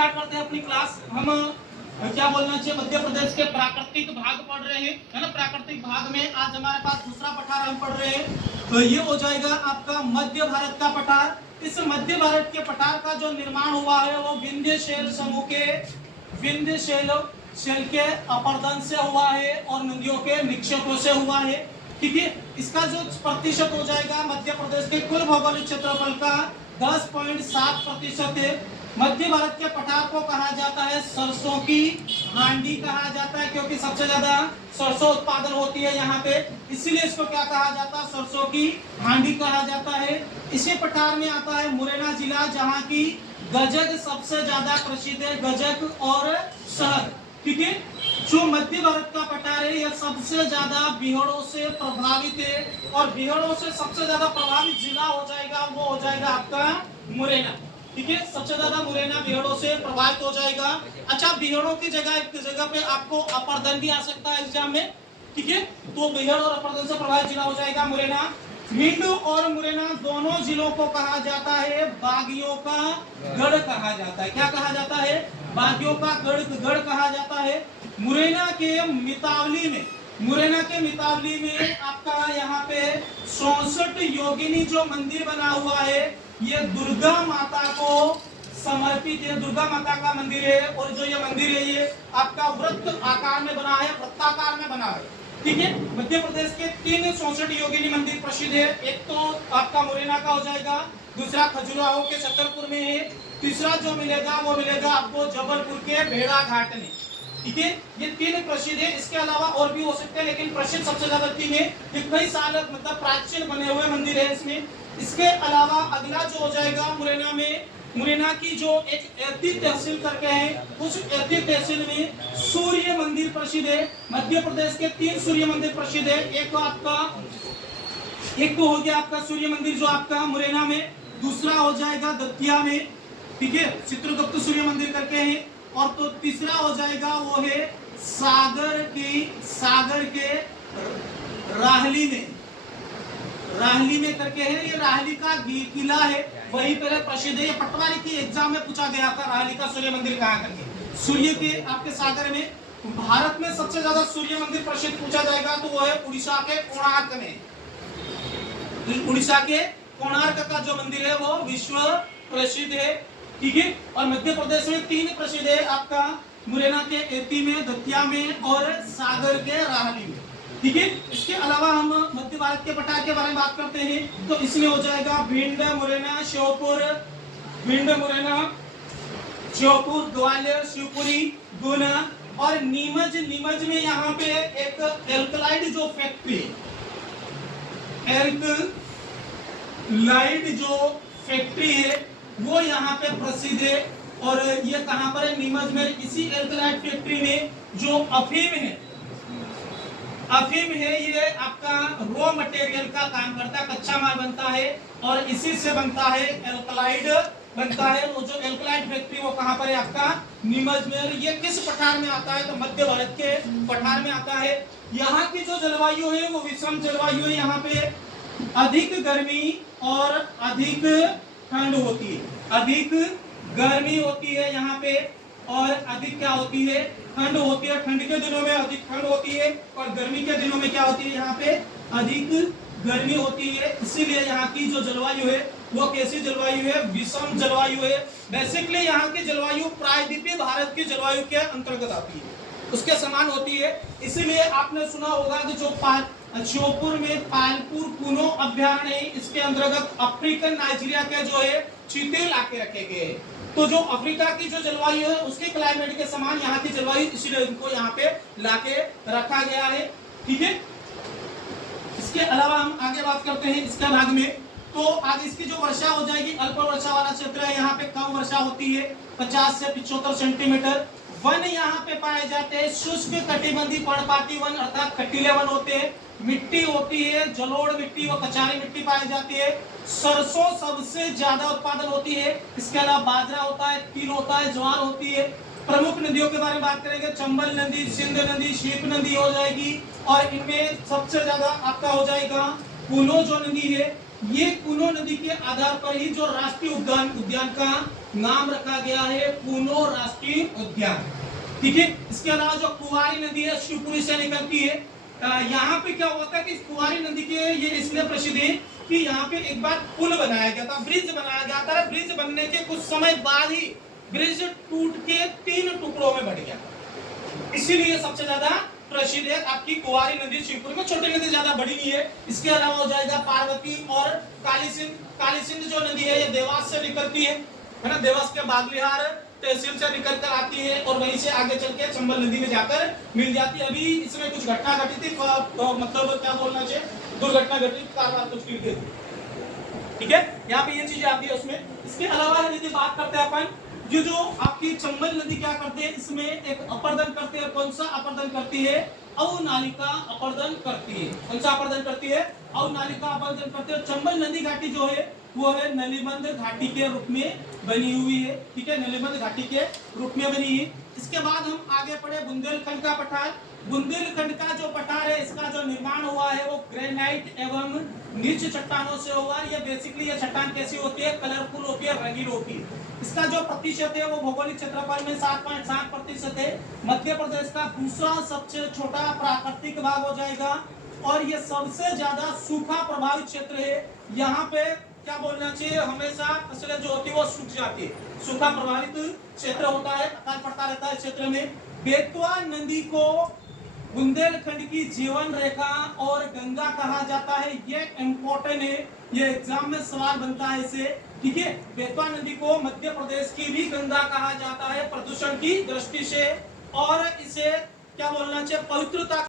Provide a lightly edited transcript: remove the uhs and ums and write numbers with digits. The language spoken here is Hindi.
स्टार्ट करते हैं अपनी क्लास। हम क्या बोलना चाहिए, मध्य प्रदेश के प्राकृतिक भाग पढ़ रहे हैं, है ना। प्राकृतिक भाग में आज हमारे पास दूसरा पठार हम पढ़ रहे हैं, तो ये हो जाएगा आपका मध्य भारत का पठार। इस मध्य भारत के पठार का जो निर्माण हुआ है वो विंध्य शैल समूह के विंध्य शैल के अपरदन से हुआ है और नदियों के निक्षेपों से हुआ है। ठीक है, इसका जो प्रतिशत हो जाएगा मध्य प्रदेश के कुल भौगोलिक क्षेत्रफल का 10.7% है। मध्य भारत के पठार को कहा जाता है सरसों की हांडी कहा जाता है, क्योंकि सबसे ज्यादा सरसों उत्पादन होती है यहाँ पे, इसीलिए इसको क्या कहा जाता है, सरसों की हांडी कहा जाता है। इसी पठार में आता है मुरैना जिला, जहाँ की गजक सबसे ज्यादा प्रसिद्ध है, गजक और शहद। ठीक है, जो मध्य भारत का पठार है यह सबसे ज्यादा बीहड़ों से प्रभावित है, और बीहड़ों से सबसे ज्यादा प्रभावित जिला हो जाएगा वो हो जाएगा आपका मुरैना। ठीक है, सबसे ज्यादा मुरैना बीहड़ों से प्रभावित हो जाएगा। अच्छा, बीहड़ों की जगह एक जगह पे आपको अपरदन भी आ सकता है एग्जाम में। ठीक है, तो बीहड़ और अपरदन से प्रभावित जिला हो जाएगा मुरैना। भिंड और मुरैना दोनों जिलों को कहा जाता है बागियों का गढ़ कहा जाता है। क्या कहा जाता है, बागियों का गढ़ कहा जाता है। मुरैना के मितावली में आपका यहाँ पे 64 योगिनी जो मंदिर बना हुआ है ये दुर्गा माता को समर्पित है, दुर्गा माता का मंदिर है। और जो ये मंदिर है ये आपका वृत्त आकार में बना है, वृत्ताकार में बना है। ठीक है, मध्य प्रदेश के 3 64 योगिनी मंदिर प्रसिद्ध है। एक तो आपका मुरैना का हो जाएगा, दूसरा खजुराहो के छतरपुर में है, तीसरा जो मिलेगा वो मिलेगा आपको जबलपुर के भेड़ा घाट में। ठीक है, ये 3 प्रसिद्ध है। इसके अलावा और भी हो सकते हैं, लेकिन प्रसिद्ध सबसे ज्यादा 3 है। ये कई साल मतलब प्राचीन बने हुए मंदिर है इसमें। इसके अलावा अगला जो हो जाएगा मुरैना में, मुरैना की जो एक एरती तहसील करके है, उस एरती तहसील में सूर्य मंदिर प्रसिद्ध है। मध्य प्रदेश के 3 सूर्य मंदिर प्रसिद्ध है। एक तो हो गया आपका सूर्य मंदिर जो आपका मुरैना में, दूसरा हो जाएगा दतिया में, ठीक है, चित्रगुप्त सूर्य मंदिर करके है, और तो तीसरा हो जाएगा वो है सागर के राहली में करके है। ये राहली का किला है, वही पहले प्रसिद्ध है। ये पटवारी की एग्जाम में पूछा गया था, राहली का सूर्य मंदिर कहाँ करके, सूर्य के आपके सागर में। भारत में सबसे ज्यादा सूर्य मंदिर प्रसिद्ध पूछा जाएगा तो वो है उड़ीसा के कोणार्क में। उड़ीसा के कोणार्क का जो मंदिर है वो विश्व प्रसिद्ध है। ठीक है, और मध्य प्रदेश में 3 प्रसिद्ध है आपका, मुरैना के एती में, दतिया में और सागर के राहली में। ठीक है, इसके अलावा हम मध्य भारत के पठार के बारे में बात करते हैं तो इसमें हो जाएगा भिंड, मुरैना, श्योपुर, ग्वालियर, शिवपुरी, गुना और नीमच में यहाँ पे एक एल्कलाइड जो फैक्ट्री है वो यहाँ पे प्रसिद्ध है। और ये कहाँ पर है, नीमच में। इसी एल्कलाइड फैक्ट्री में जो अफीम है ये आपका रॉ मटेरियल का काम करता है, कच्चा माल बनता है और इसी से बनता है एल्कलाइड बनता है। वो जो एल्कलाइड फैक्ट्री वो कहाँ पर है आपका, नीमच में। ये किस पठार में आता है तो मध्य भारत के पठार में आता है। यहाँ की जो जलवायु है वो विषम जलवायु है। यहाँ पे अधिक गर्मी और अधिक ठंड होती है, अधिक गर्मी होती है यहाँ पे और अधिक क्या होती है, ठंड होती है। ठंड के दिनों में अधिक ठंड होती है और गर्मी के दिनों में क्या होती है, यहाँ पे अधिक गर्मी होती है। इसीलिए यहाँ की जो जलवायु है वो कैसी जलवायु है, विषम जलवायु है। बेसिकली यहाँ की जलवायु प्रायद्वीपीय भारत की जलवायु के अंतर्गत आती है, उसके समान होती है। इसीलिए आपने सुना होगा कि जो श्योपुर में पालपुर कुनो अभ्यारण्य है, इसके अंतर्गत अफ्रीकन नाइजीरिया के जो है चीते लाके रखे गए हैं। तो जो अफ्रीका की जो जलवायु है उसके क्लाइमेट के समान यहाँ की जलवायु, इसीलिए इनको यहाँ पे लाके रखा गया है। ठीक है, इसके अलावा हम आगे बात करते हैं इसके भाग में। तो आगे इसकी जो वर्षा हो जाएगी, अल्प वर्षा वाला क्षेत्र है, यहाँ पे कम वर्षा होती है, 50 से 75 सेंटीमीटर। वन यहाँ पे पाए जाते हैं शुष्क कटिबंधीय पर्णपाती वन, अर्थात कटीले वन होते हैं। मिट्टी होती है जलोढ़ मिट्टी व कचारी मिट्टी पाई जाती है। सरसों सबसे ज्यादा उत्पादन होती है। इसके अलावा बाजरा होता है, तिल होता है, ज्वार होती है। प्रमुख नदियों के बारे में बात करेंगे, चंबल नदी, सिंध नदी, शीप नदी हो जाएगी। और इनमें सबसे ज्यादा आपका हो जाएगा कुनो जो नदी है ये कूनो नदी के आधार पर ही जो राष्ट्रीय उद्यान का नाम रखा गया है कूनो राष्ट्रीय उद्यान। ठीक है, इसके अलावा जो कुंवारी नदी है शिवपुरी से निकलती है। यहाँ पे क्या होता है कि कुंवारी नदी के ये इसलिए प्रसिद्ध है कि यहाँ पे एक बार पुल बनाया गया था, ब्रिज बनाया गया था। ब्रिज बनने के कुछ समय बाद ही ब्रिज टूट के 3 टुकड़ों में बट गया, इसीलिए सबसे ज्यादा प्रसिद्ध है आपकी कुंवारी नदी शिवपुरी में। छोटी नदी ज्यादा बड़ी नहीं है। इसके अलावा हो जाएगा पार्वती और कालीसिंध। कालीसिंध जो नदी है ये देवास से निकलती है ना, देवास के बागलिहार तहसील से निकल कर आती है और वहीं से आगे चल के चंबल नदी में जाकर मिल जाती है। अभी इसमें कुछ घटना घटी थी, मतलब क्या बोलना चाहिए, दुर्घटना घटी, कार कुछ गिर गई। ठीक है, यहाँ पे ये चीजें आती है उसमें। इसके अलावा यदि बात करते हैं अपन, ये जो आपकी चंबल नदी क्या करते हैं, इसमें एक अपर्दन करते हैं। कौन सा अपर्दन करती है? अवनालिका अपर्दन करती है। कौन सा अपर्दन करती है? अवनालिका अपर्दन करती है। चंबल नदी घाटी जो है वो है नलिबंध घाटी के रूप में बनी हुई है। ठीक है, नलिबंध घाटी के रूप में बनी है। इसके बाद हम आगे पढ़े बुंदेलखंड का पठार। बुंदेलखंड का जो पठार है इसका जो निर्माण हुआ है वो ग्रेनाइट एवं नीच चट्टानों से हुआ। ये बेसिकली ये चट्टान कैसी होती है? कलरफुल होती है, रंगीन होती है। इसका जो प्रतिशत है वो भौगोलिक क्षेत्रफल में 7.7% है। मध्य प्रदेश का दूसरा सबसे छोटा प्राकृतिक भाग हो जाएगा और ये सबसे ज्यादा सूखा प्रभावित क्षेत्र है। यहाँ पे क्या बोलना चाहिए, हमेशा फसलें जो होती है वो सूख जाती है, सूखा प्रभावित क्षेत्र होता है, अकाल पड़ता रहता है क्षेत्र में। बेतवा नदी को बुंदेलखंड की जीवन रेखा और गंगा कहा जाता है। ये इंपॉर्टेंट है, ये एग्जाम में सवाल बनता है इसे। ठीक है, बेतवा नदी को मध्य प्रदेश की भी गंगा कहा जाता है प्रदूषण की दृष्टि से, और इसे क्या बोलना चाहिए, पवित्रता